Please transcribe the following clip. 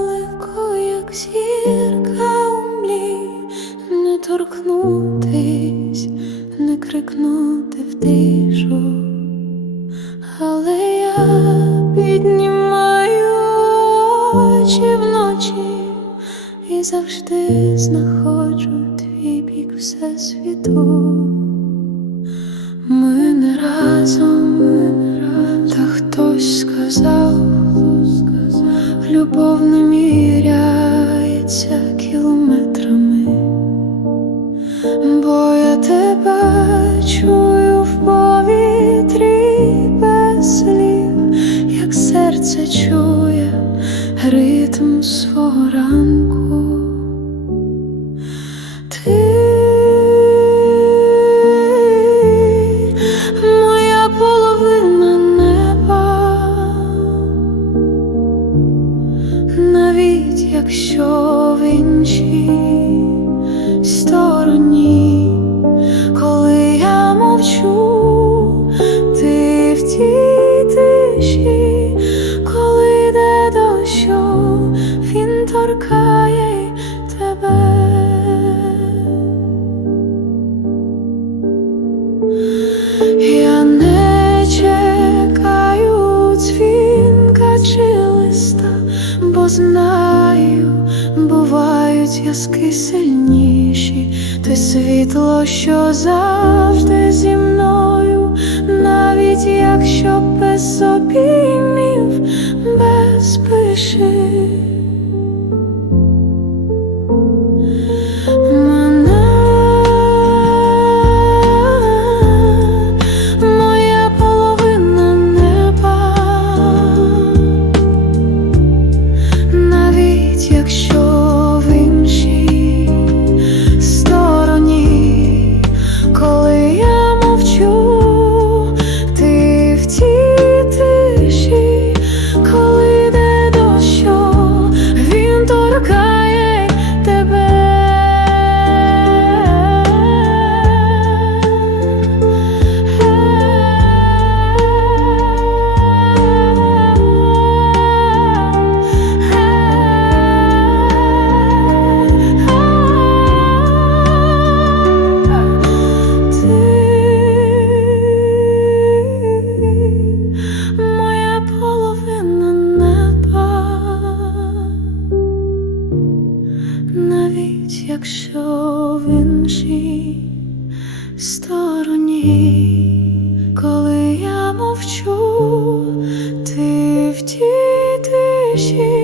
Легко, як зірка не торкнутись, не крикнути в тишу, але я піднімаю очі вночі і завжди знаходжу твій бік всесвіту. Ми не разом, та хтось сказав, ритм свого ранку. Торкає тебе. Я не чекаю дзвінка чи листа, бо знаю, бувають яски сильніші, ти світло, що завжди зі мною, навіть якщо якщо в іншій стороні, коли я мовчу, ти в тій тиші.